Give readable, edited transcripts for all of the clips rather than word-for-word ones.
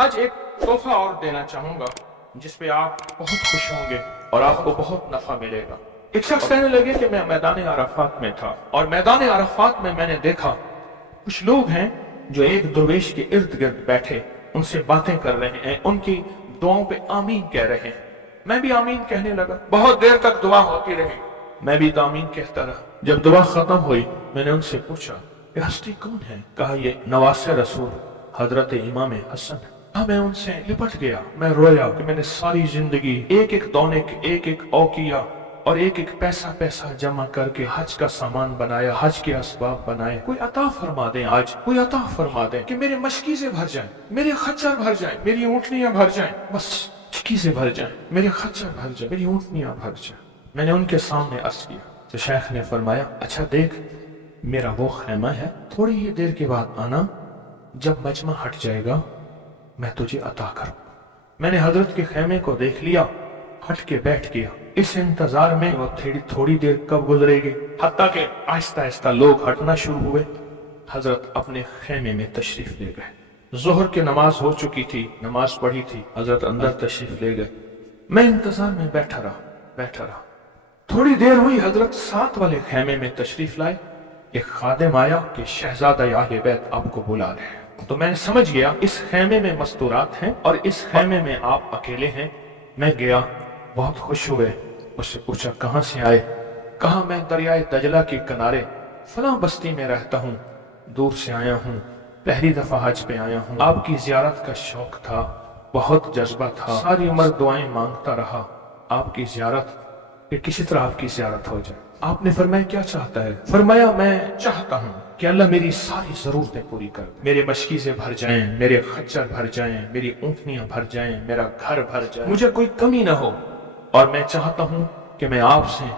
आज एक तोहफा और देना चाहूंगा जिस पे आप बहुत खुश होंगे और आपको बहुत नफा मिलेगा। एक शख्स कहने लगे कि मैं मैदान अराफात में था और मैदान अराफात में मैंने देखा कुछ लोग हैं जो एक दरवेश के इर्द गिर्द बैठे उनसे बातें कर रहे हैं, उनकी दुआओं पे आमीन कह रहे हैं। मैं भी आमीन कहने लगा। बहुत देर तक दुआ होती रही, मैं भी तो आमीन कहता रहा। जब दुआ खत्म हुई मैंने उनसे पूछा ये हस्ती कौन है? कहा ये नवासे रसूल हजरत इमाम हसन। हाँ, मैं उनसे लिपट गया। मैं रोया कि मैंने सारी जिंदगी एक एक दौने एक एक औकिया और एक एक पैसा पैसा जमा करके हज का सामान बनाया, हज के असबाब बनाए। कोई अता फरमा दे, आज कोई अता फरमा दे कि मेरे मशकीज़े भर जाएं, मेरे खच्चर भर जाएं, मेरी ऊँटनियां भर जाएं, बस मशकीज़े भर जाएं, मेरे खच्चर भर जाएं, मेरी ऊँटनियां भर जाएं। मैंने उनके सामने अर्ज किया तो शेख ने फरमाया अच्छा देख, मेरा वो खैमा है, थोड़ी ही देर के बाद आना, जब मजमा हट जाएगा मैं तुझे अता करूं। मैंने हजरत के खैमे को देख लिया, हट के बैठ गया। इस इंतजार में वो थोड़ी देर कब गुजरेगी, हत्ता के आहिस्ता आहिस्ता लोग हटना शुरू हुए। हजरत अपने खैमे में तशरीफ ले गए। जोहर की नमाज हो चुकी थी, नमाज पढ़ी थी, हजरत अंदर तशरीफ ले गए। मैं इंतजार में बैठा रहा। थोड़ी देर हुई, हजरत साथ वाले खैमे में तशरीफ लाए। एक खादिम आया कि शहजादा अहले बैत आपको बुला रहे हैं। तो मैं समझ गया इस खैमे में मस्तूरात हैं और इस खैमे में आप अकेले हैं। मैं गया, बहुत खुश हुए। उससे पूछा कहाँ से आए? कहा मैं दरियाए दजला के किनारे फलां बस्ती में रहता हूँ, दूर से आया हूँ, पहली दफा हज पे आया हूँ। आपकी जियारत का शौक था, बहुत जज्बा था, सारी उम्र दुआएं मांगता रहा आपकी जियारत, कि किसी तरह आपकी जियारत हो जाए। आपने फरमाया क्या चाहता है? फरमाया मैं चाहता हूँ कि अल्लाह मेरी सारी जरूरतें पूरी कर दे, मेरे मशकीज़े भर जाएं, मेरे खच्चर भर जाएं, मेरी ऊँटनियां भर जाएं, मेरा घर भर जाए, मुझे कोई कमी ना हो। और मैं चाहता हूँ कि मैं आपसे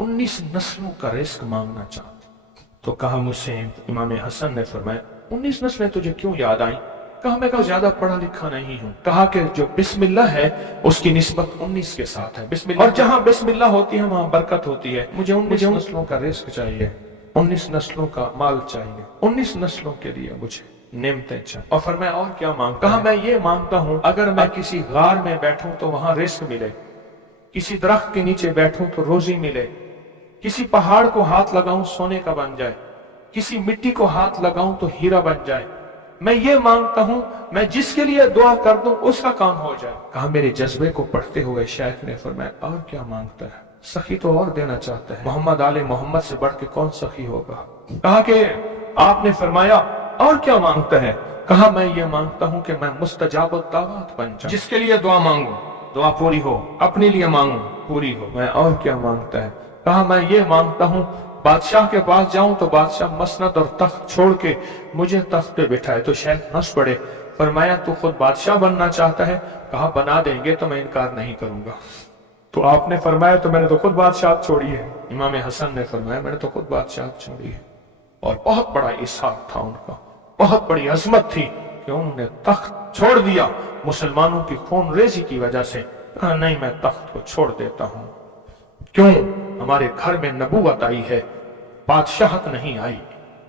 19 नस्लों का रिस्क मांगना चाहता हूँ। तो कहा मुझसे इमाम हसन ने फरमाया 19 नस्लें तुझे क्यों याद आई? कहा मैं ज्यादा पढ़ा लिखा नहीं हूँ। कहा कि जो बिस्मिल्लाह है उसकी निस्बत 19 के साथ है। बिस्मिल्लाह, और जहाँ बिस्मिल्लाह होती है वहाँ बरकत होती है। मुझे 19 नस्लों का रिस्क चाहिए, 19 नस्लों का माल चाहिए, 19 नस्लों के लिए मुझे नेमतें चाहिए। और फिर मैं और क्या मांगता? कहा मैं ये मांगता हूँ अगर मैं किसी गार में बैठूं तो वहां रिस्क मिले, किसी दरख्त के नीचे बैठूं तो रोजी मिले, किसी पहाड़ को हाथ लगाऊं सोने का बन जाए, किसी मिट्टी को हाथ लगाऊं तो हीरा बन जाए। मैं ये मांगता हूं मैं जिसके लिए दुआ कर दूं उसका काम हो जाए। कहा मेरे जज्बे को पढ़ते हुए शेख ने फरमाया और क्या मांगता है? सखी तो और देना चाहता है, मोहम्मद आले मोहम्मद से बढ़ के कौन सखी होगा? कहा कि आपने फरमाया और क्या मांगता है? कहा मैं ये मांगता हूं कि मैं मुस्तजाब दावत बन जाऊं, जिसके लिए दुआ मांगू दुआ पूरी हो, अपने लिए मांगू पूरी हो। मैं और क्या मांगता है? कहा मैं ये मांगता हूं बादशाह के पास जाऊं तो बादशाह मसनद और तख्त छोड़ के मुझे तख्त पे बिठाए। तो शेख हंस पड़े, फरमाया तू खुद बादशाह बनना चाहता है? कहा बना देंगे तो मैं इनकार नहीं करूंगा। तो आपने फरमाया तो मैंने तो खुद बादशाह छोड़ी है। इमाम हसन ने फरमाया मैंने तो खुद बादशाह छोड़ी है। और बहुत बड़ा इसहाक था उनका, बहुत बड़ी अजमत थी कि उन्होंने तख्त छोड़ दिया मुसलमानों की खून रेजी की वजह से। कहा नहीं मैं तख्त को छोड़ देता हूं। क्यों? हमारे घर में नबूवत आई है, बादशाहत नहीं आई।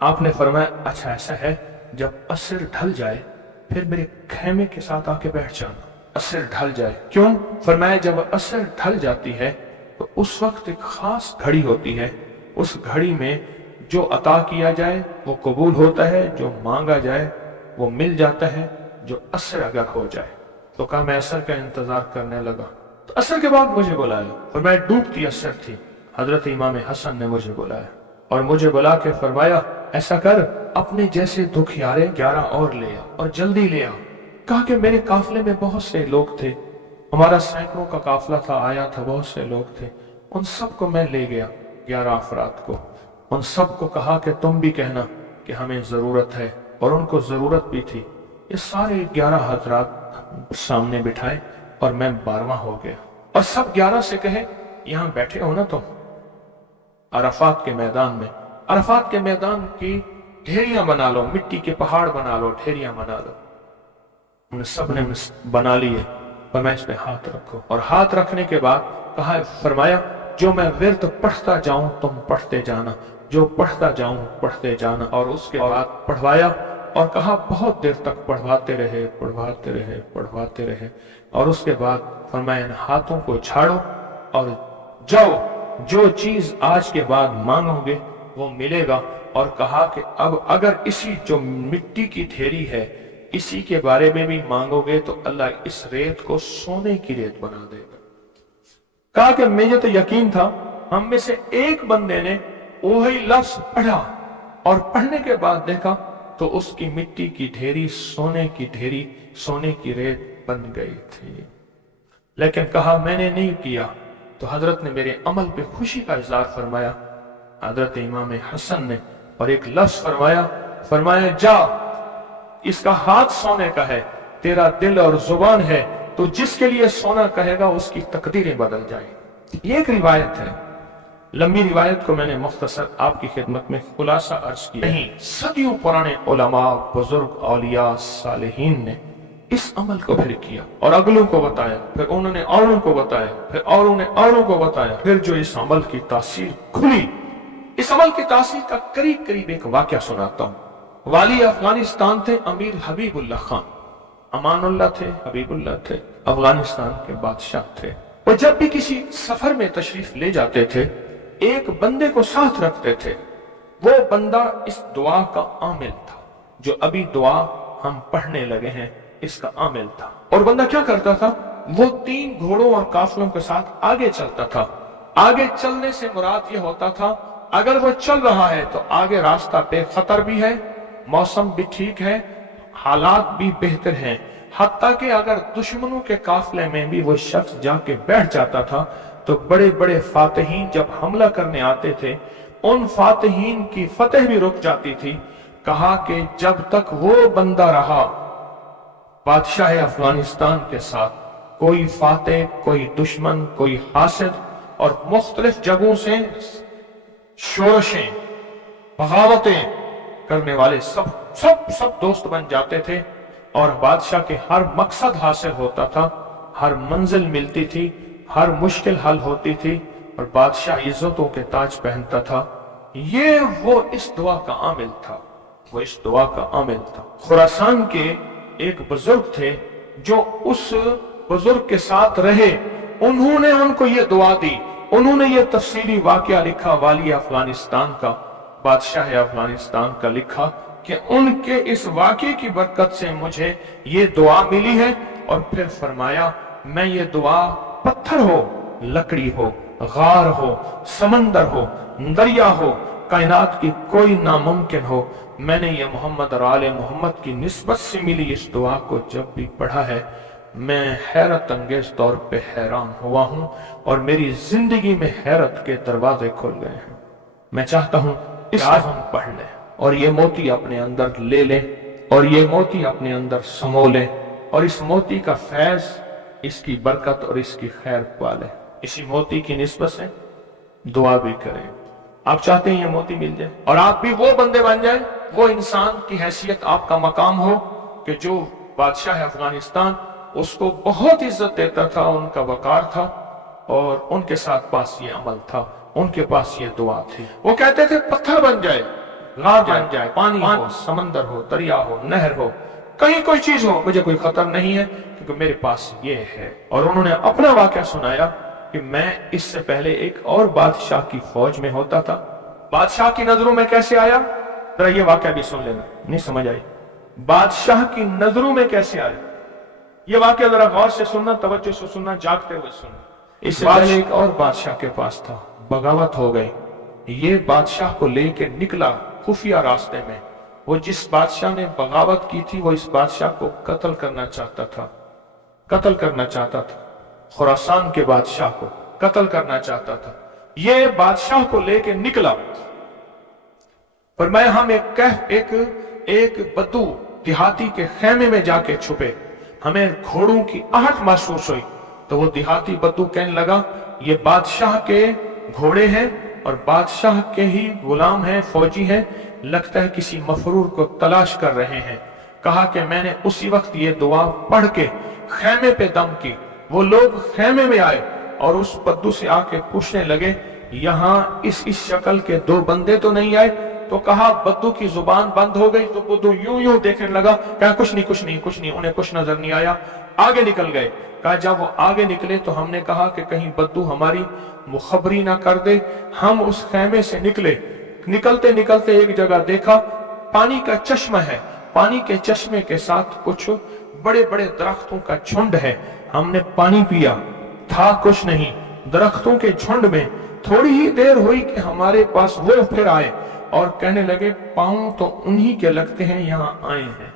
आपने फरमाया अच्छा ऐसा है, जब असर ढल जाए फिर मेरे खैमे के साथ आके बैठ जाना। असर ढल जाए? क्यों? फरमाया जब असर ढल जाती है तो उस वक्त एक खास घड़ी होती है, उस घड़ी में जो अता किया जाए वो कबूल होता है, जो मांगा जाए वो मिल जाता है, जो असर अगर हो जाए। तो कहा मैं असर का इंतजार करने लगा। तो असर के बाद मुझे बुलाया और मैं डूबती असर थी। हजरत इमाम हसन ने मुझे बुलाया और मुझे बुला के फरमाया ऐसा कर अपने जैसे दुखियारे 11 और ले आ और जल्दी ले आ। कहा कि मेरे काफले में बहुत से लोग थे, हमारा सैकड़ों का काफला था, आया था, बहुत से लोग थे, उन सबको मैं ले गया 11 अफराद को। उन सबको कहा कि तुम भी कहना कि हमें जरूरत है, और उनको जरूरत भी थी। ये सारे 11 हजरात सामने बिठाए और मैं 12वां हो गया। और सब 11 से कहे यहां बैठे हो ना तुम अरफात के मैदान में, अरफात के मैदान की ढेरियां बना लो, मिट्टी के पहाड़ बना लो, ढेरियां बना लो। उन सब ने बना लिए और मैं इस पे हाथ रखो। और हाथ रखने के बाद कहा फरमाया जो मैं विर्द पढ़ता जाऊं तुम पढ़ते जाना, जो पढ़ता जाऊं पढ़ते जाना। और उसके बाद पढ़वाया اور کہا بہت دیر تک پڑھواتے رہے پڑھواتے رہے پڑھواتے رہے، اور اس کے بعد فرمایا ان ہاتھوں کو جھاڑو اور جاؤ، جو چیز آج کے بعد مانگو گے وہ ملے گا۔ اور کہا کہ اب اگر اسی جو مٹی کی ڈھیری ہے اسی کے بارے میں بھی مانگو گے تو اللہ اس ریت کو سونے کی ریت بنا دے گا۔ کہا کہ مجھے تو یقین تھا، ہم میں سے ایک بندے نے وہی لفظ پڑھا اور پڑھنے کے بعد دیکھا تو اس کی مٹی کی ڈھیری سونے کی ڈھیری، سونے کی ریت بن گئی تھی۔ لیکن کہا میں نے نہیں کیا، تو حضرت نے میرے عمل پہ خوشی کا اظہار فرمایا، حضرت امام حسن نے، اور ایک لفظ فرمایا جا، اس کا ہاتھ سونے کا ہے، تیرا دل اور زبان ہے، تو جس کے لیے سونا کہے گا اس کی تقدیریں بدل جائیں۔ یہ ایک روایت ہے، لمبی روایت کو میں نے مختصر آپ کی خدمت میں خلاصہ عرض کیا۔ نہیں، صدیوں پرانے علماء، بزرگ، اولیاء، صالحین نے اس عمل کو پھر کیا اور اگلوں کو بتایا، پھر انہوں نے اوروں کو بتایا، پھر اوروں نے اوروں کو بتایا، پھر جو اس عمل کی تاثیر کھلی، اس عمل کی تاثیر کا قریب ایک واقعہ سناتا ہوں۔ والی افغانستان تھے امیر حبیب اللہ خان، امان اللہ تھے، حبیب اللہ تھے، افغانستان کے بادشاہ تھے۔ وہ جب بھی کسی سفر میں تشریف لے جاتے تھے ایک بندے کو ساتھ رکھتے تھے، وہ بندہ اس دعا کا عامل تھا، جو ابھی دعا ہم پڑھنے لگے ہیں اس کا عامل تھا۔ اور بندہ کیا کرتا تھا، وہ 3 گھوڑوں اور قافلوں کے ساتھ آگے چلتا تھا۔ آگے چلنے سے مراد یہ ہوتا تھا اگر وہ چل رہا ہے تو آگے راستہ بے خطر بھی ہے، موسم بھی ٹھیک ہے، حالات بھی بہتر ہیں، حتیٰ کہ اگر دشمنوں کے قافلے میں بھی وہ شخص جا کے بیٹھ جاتا تھا تو بڑے بڑے فاتحین جب حملہ کرنے آتے تھے ان فاتحین کی فتح بھی رک جاتی تھی۔ کہا کہ جب تک وہ بندہ رہا بادشاہ افغانستان کے ساتھ، کوئی فاتح، کوئی دشمن، کوئی حاسد اور مختلف جگہوں سے شورشیں، بغاوتیں کرنے والے سب دوست بن جاتے تھے، اور بادشاہ کے ہر مقصد حاصل ہوتا تھا، ہر منزل ملتی تھی، ہر مشکل حل ہوتی تھی، اور بادشاہ عزتوں کے تاج پہنتا تھا۔ یہ وہ اس دعا کا عامل تھا، وہ اس دعا کا عامل تھا۔ خراسان کے ایک بزرگ تھے جو اس بزرگ کے ساتھ رہے، انہوں نے ان کو یہ دعا دی، انہوں نے یہ تفصیلی واقعہ لکھا، والی افغانستان کا، بادشاہ افغانستان کا لکھا کہ ان کے اس واقعے کی برکت سے مجھے یہ دعا ملی ہے۔ اور پھر فرمایا میں یہ دعا پتھر ہو، لکڑی ہو، غار ہو، سمندر ہو، دریا ہو، کائنات کی کوئی ناممکن ہو، میں نے یہ محمد اور آل محمد کی نسبت سے ملی اس دعا کو جب بھی پڑھا ہے میں حیرت انگیز طور پہ حیران ہوا ہوں، اور میری زندگی میں حیرت کے دروازے کھل گئے ہیں۔ میں چاہتا ہوں اس آج ہم پڑھ لیں اور یہ موتی اپنے اندر لے لیں، اور یہ موتی اپنے اندر سمو لیں، اور اس موتی کا فیض، اس کی برکت اور اس کی خیر پا لیں۔ اسی موتی کی نسبت سے دعا بھی کریں۔ آپ چاہتے ہیں یہ موتی مل جائے اور آپ بھی وہ بندے بن جائیں، وہ انسان کی حیثیت آپ کا مقام ہو کہ جو بادشاہ افغانستان اس کو بہت عزت دیتا تھا، ان کا وقار تھا، اور ان کے ساتھ پاس یہ عمل تھا، ان کے پاس یہ دعا تھی۔ وہ کہتے تھے پتھر بن جائے، غار بن جائے، پانی ہو، سمندر ہو، دریا ہو، نہر ہو، کہیں کوئی چیز ہو، مجھے کوئی خطر نہیں ہے کیونکہ میرے پاس یہ ہے۔ اور انہوں نے اپنا واقعہ سنایا کہ میں اس سے پہلے ایک اور بادشاہ کی فوج میں ہوتا تھا، بادشاہ کی نظروں میں کیسے آیا، ذرا یہ واقعہ بھی سن لینا، نہیں سمجھ آئی، بادشاہ کی نظروں میں کیسے آیا، یہ واقعہ ذرا غور سے سننا، توجہ سے سننا، جاگتے ہوئے سننا۔ اس سے پہلے ایک اور بادشاہ کے پاس تھا، بغاوت ہو گئی، یہ بادشاہ کو لے کے نکلا خفیہ راستے میں، وہ جس بادشاہ نے بغاوت کی تھی وہ اس بادشاہ کو قتل کرنا چاہتا تھا، خراسان کے بادشاہ کو قتل کرنا چاہتا تھا۔ یہ بادشاہ کو لے کے نکلا، فرمایا ہم ایک بدو دیہاتی کے خیمے میں جا کے چھپے، ہمیں گھوڑوں کی آہٹ محسوس ہوئی، تو وہ دیہاتی بدو کہنے لگا یہ بادشاہ کے گھوڑے ہیں اور بادشاہ کے ہی غلام ہیں، فوجی ہیں، لگتا ہے کسی مفرور کو تلاش کر رہے ہیں۔ کہا کہ میں نے اسی وقت یہ دعا پڑھ کے خیمے پہ دم کی، وہ لوگ خیمے میں آئے اور اس بدو سے آ کے پوچھنے لگے یہاں اس شکل کے 2 بندے تو نہیں آئے؟ तो कहा बद्दू की जुबान बंद हो गई। तो बुद्धू यूं यूं देखने लगा, कहा कुछ नहीं कुछ नहीं कुछ नहीं, उन्हें कुछ नजर नहीं आया, आगे निकल गए। कहा जब वो आगे निकले तो हमने कहा कि कहीं बद्दू हमारी मुखबरी ना कर दे। हम उस खेमे से निकले, निकलते निकलते एक जगह देखा पानी का चश्मा है, पानी के चश्मे के साथ कुछ बड़े बड़े दरख्तों का झुंड है। हमने पानी पिया, था कुछ नहीं, दरख्तों के झुंड में। थोड़ी ही देर हुई कि हमारे पास वो फिर आए और कहने लगे पांव तो उन्हीं के लगते हैं, यहाँ आए हैं।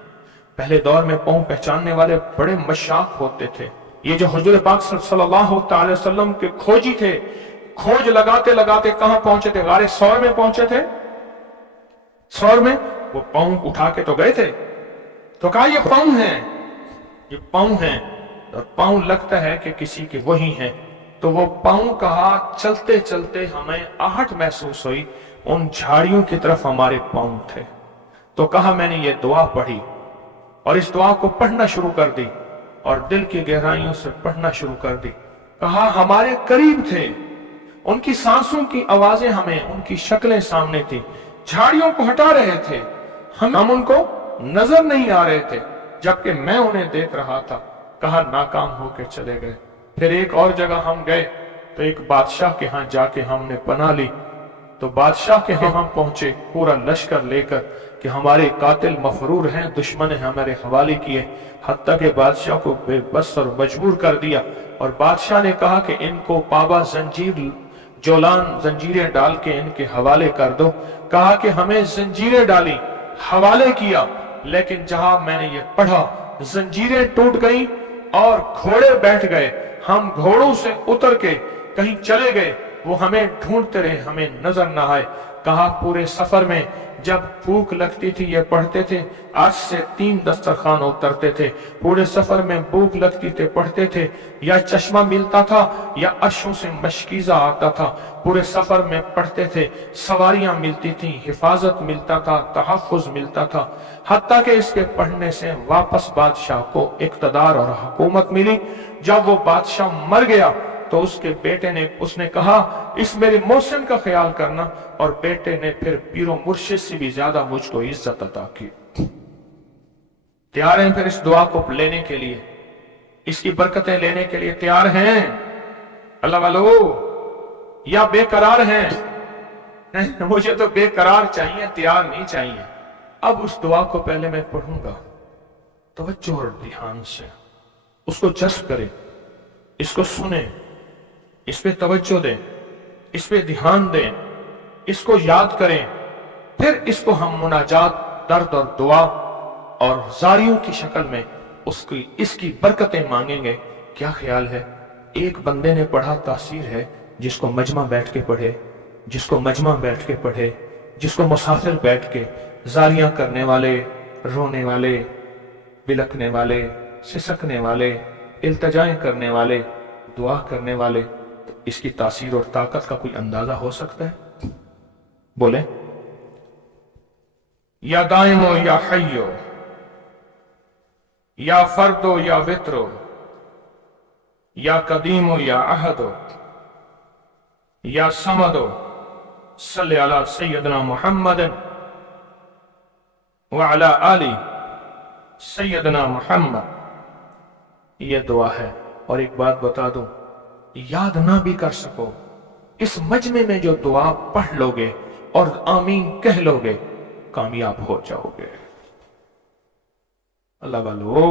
पहले दौर में पांव पहचानने वाले बड़े मशाक होते थे। ये जो हुजूर पाक सल्लल्लाहु अलैहि वसल्लम के खोजी थे, खोज लगाते लगाते कहां पहुंचे थे? गारे सौर में पहुंचे थे। सौर में वो पांव उठा के तो गए थे, तो कहा ये पांव हैं, ये पांव हैं। और पांव लगता है कि किसी के वही हैं। तो वो पांव कहा, चलते चलते हमें आहट महसूस हुई, उन झाड़ियों की तरफ हमारे पांव थे। तो कहा मैंने ये दुआ पढ़ी और इस दुआ को पढ़ना शुरू कर दी और दिल की गहराइयों से पढ़ना शुरू कर दी। कहा हमारे करीब थे, उनकी सांसों की आवाजें हमें, उनकी शक्लें सामने थी, झाड़ियों को हटा रहे थे, हम उनको नजर नहीं आ रहे थे, जबकि मैं उन्हें देख रहा था। कहा नाकाम होकर चले गए। फिर एक और जगह हम गए तो एक बादशाह के यहाँ जाके हमने पनाह ली। तो बादशाह के यहाँ हम पहुंचे पूरा लश्कर लेकर कि हमारे कातिल मफरूर हैं, दुश्मन ने हमारे हवाले किए। हत्ता के बादशाह को बेबस और मजबूर कर दिया और बादशाह ने कहा कि इनको पाबा जंजीर जोलान जंजीरें डाल के इनके हवाले कर दो। कहा कि हमें जंजीरें डाली, हवाले किया, लेकिन जहां मैंने ये पढ़ा जंजीरें टूट गई और घोड़े बैठ गए। हम घोड़ों से उतर के कहीं चले गए, वो हमें ढूंढते रहे, हमें नजर ना आए। कहा पूरे सफर में जब भूख लगती थी ये पढ़ते थे, आज से 3 दस्तरखान उतरते थे। पूरे सफर में भूख लगती थे, पढ़ते थे, या चश्मा मिलता था या अर्शों से मशकीजा आता था। पूरे सफर में पढ़ते थे, सवारियां मिलती थी, हिफाजत मिलता था, तहफ़्फ़ुज़ मिलता था। हत्ता के इसके पढ़ने से वापस बादशाह को इक़्तिदार और हुकूमत मिली। जब वो बादशाह मर गया तो उसके बेटे ने, उसने कहा इस मेरे मोहसिन का ख्याल करना, और बेटे ने फिर पीरो मुर्शिद से भी ज्यादा मुझको इज्जत अता की। तैयार हैं फिर इस दुआ को लेने के लिए, इसकी बरकतें लेने के लिए तैयार हैं अल्लाह वालो, या बेकरार हैं? मुझे तो बेकरार चाहिए, तैयार नहीं चाहिए। अब उस दुआ को पहले मैं पढ़ूंगा, तवज्जो और ध्यान से उसको जज्ब करें, इसको सुने, इस पे तवज्जो दें, इस पे ध्यान दें, इसको याद करें। फिर इसको हम मुनाजात, दर्द और दुआ और जारियों की शक्ल में उसकी इसकी बरकतें मांगेंगे। क्या ख्याल है? एक बंदे ने पढ़ा, तासीर है। जिसको मजमा बैठ के पढ़े, जिसको मजमा बैठ के पढ़े, जिसको मुसाफिर बैठ के, जारियां करने वाले, रोने वाले, बिलखने वाले, सिसकने वाले, इल्तजाएं करने वाले, दुआ करने वाले, तो इसकी तासीर और ताकत का कोई अंदाजा हो सकता है? बोले या दाइमो या हय्यो, या फर्दो या वित्रो, या कदीमो या अहदो, या समदो, सल्ले अला सय्यदना मुहम्मदन व अला आली सय्यदना मुहम्मद। यह दुआ है। और एक बात बता दूं, याद ना भी कर सको, इस मजमे में जो दुआ पढ़ लोगे और आमीन कह लोगे, कामयाब हो जाओगे। अल्लाह वालो,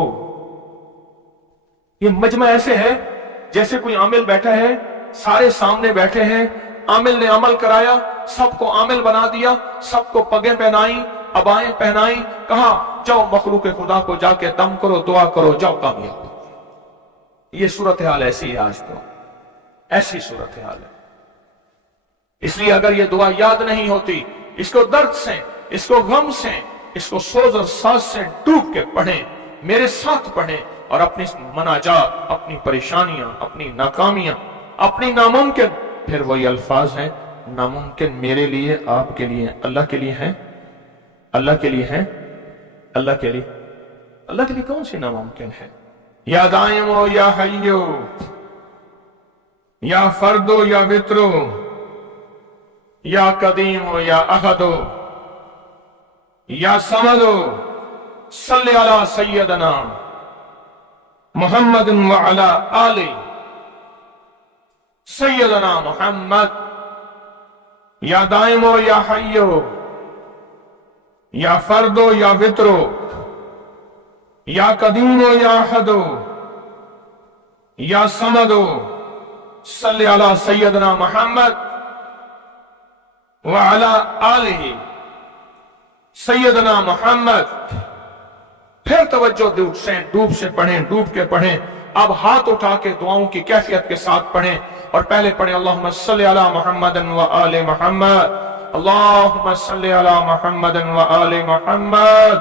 ये मजमा ऐसे है जैसे कोई आमिल बैठा है, सारे सामने बैठे हैं, आमिल ने अमल कराया, सबको आमिल बना दिया, सबको पगें पहनाई, अबाएं पहनाई, कहा जाओ मखलूक खुदा को जाके दम करो, दुआ करो, जाओ कामयाब। ये सूरत हाल ऐसी है, आज तो ऐसी सूरत हाल है। इसलिए अगर ये दुआ याद नहीं होती, इसको दर्द से, इसको गम से, इसको सोज और साज से डूब के पढ़ें, मेरे साथ पढ़ें, और अपनी मनाजात, अपनी परेशानियां, अपनी नाकामियां, अपनी नामुमकिन, फिर वही अल्फाज हैं, नामुमकिन मेरे लिए, आपके लिए, अल्लाह के लिए हैं, अल्लाह के लिए हैं, अल्लाह के लिए, अल्लाह के लिए कौन सी नामुमकिन है? या दाइमो या हय्यो, या फर्दो या वित्रो, या कदीमो या अहदो, یا سمدو صلی علی سیدنا محمد وعلی آل سیدنا محمد یا دائمو یا حیو یا فردو یا وطرو یا قدیمو یا احدو یا سمدو صلی علی سیدنا محمد وعلی آلہ سیدنا محمد. پھر توجہ ڈوب سے پڑھیں، ڈوب کے پڑھیں. اب ہاتھ اٹھا کے دعاؤں کی کیفیت کے ساتھ پڑھیں، اور پہلے پڑھیں اللہم صلی علی محمد و آل محمد، اللہم صلی علی محمد و آل محمد،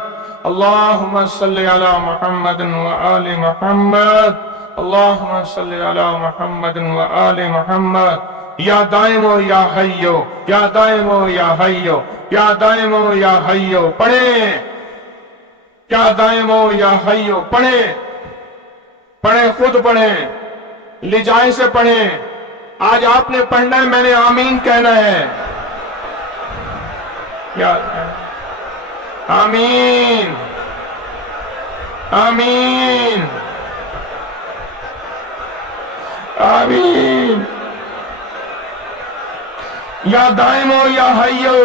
اللہم صلی علی محمد و آل محمد، اللہم صلی علی محمد و آل محمد. یا دائمو یا حیو، یا دائمو یا حیو، یا دائمو یا حیو پڑھیں. یا دائمو یا حیو پڑھیں، پڑھیں، خود پڑھیں، لجائے سے پڑھیں. آج آپ نے پڑھنا ہے، میں نے آمین کہنا ہے. یا آمین آمین آمین. یا دائمو یا حیو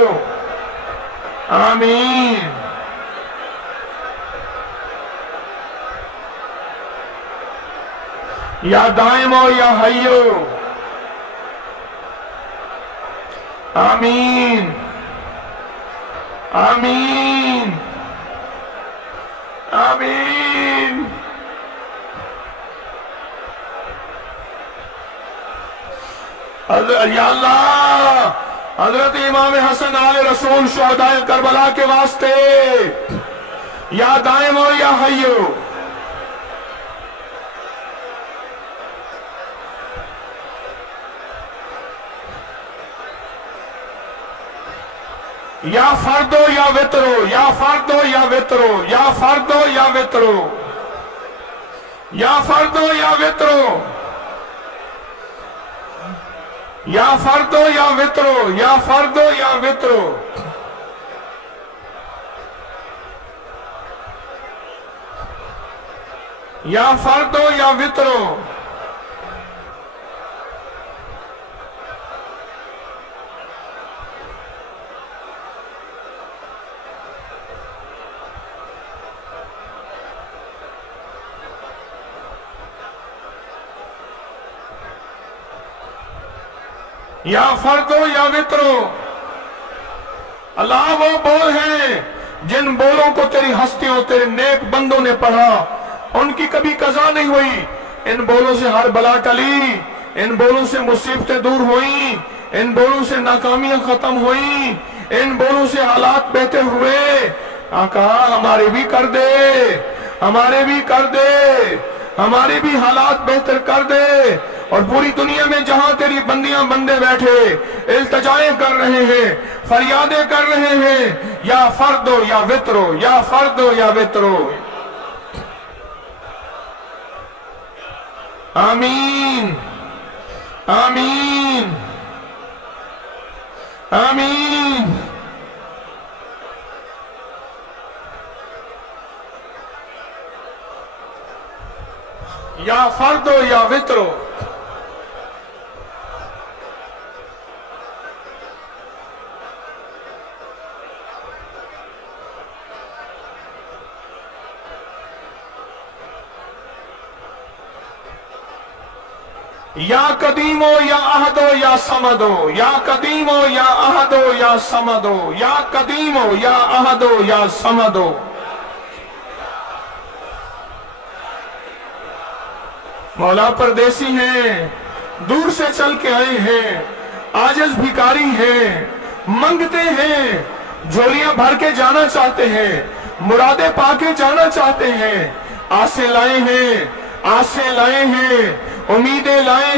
آمین. یا دائمو یا حیو آمین آمین آمین. یا اللہ، حضرت امام حسن آل رسول شہداء کربلا کے واسطے یا دائمو یا حیو. یا فردو یا وطرو، یا فردو یا وطرو، یا فردو یا وطرو، یا فردو یا وطرو، یا فردو یا وطرو، یا فردو یا وطرو. یا فردو یا وطرو. یا فردو یا وطرو. اللہ وہ بول ہیں جن بولوں کو تیری ہستیوں، تیرے نیک بندوں نے پڑھا، ان کی کبھی قضا نہیں ہوئی. ان بولوں سے ہر بلا ٹلی، ان بولوں سے مصیبتیں دور ہوئیں، ان بولوں سے ناکامیاں ختم ہوئیں، ان بولوں سے حالات بہتر ہوئے. آقا ہمارے بھی کر دے، ہمارے بھی کر دے، ہمارے بھی حالات بہتر کر دے. اور پوری دنیا میں جہاں تیری بندیاں بندے بیٹھے التجائیں کر رہے ہیں، فریادیں کر رہے ہیں، یا فردو یا وطرو، یا فردو یا وطرو. آمین آمین آمین. یا فردو یا وطرو. یا قدیمو یا احدو یا سمدو، یا قدیمو یا احدو یا سمدو، یا قدیمو یا احدو یا سمدو. مولا پردیسی ہیں، دور سے چل کے آئے ہیں، عاجز بھکاری ہیں، منگتے ہیں، جھولیاں بھر کے جانا چاہتے ہیں، مرادیں پا کے جانا چاہتے ہیں. آسیں لائے ہیں، آسیں لائے ہیں، امیدیں لائے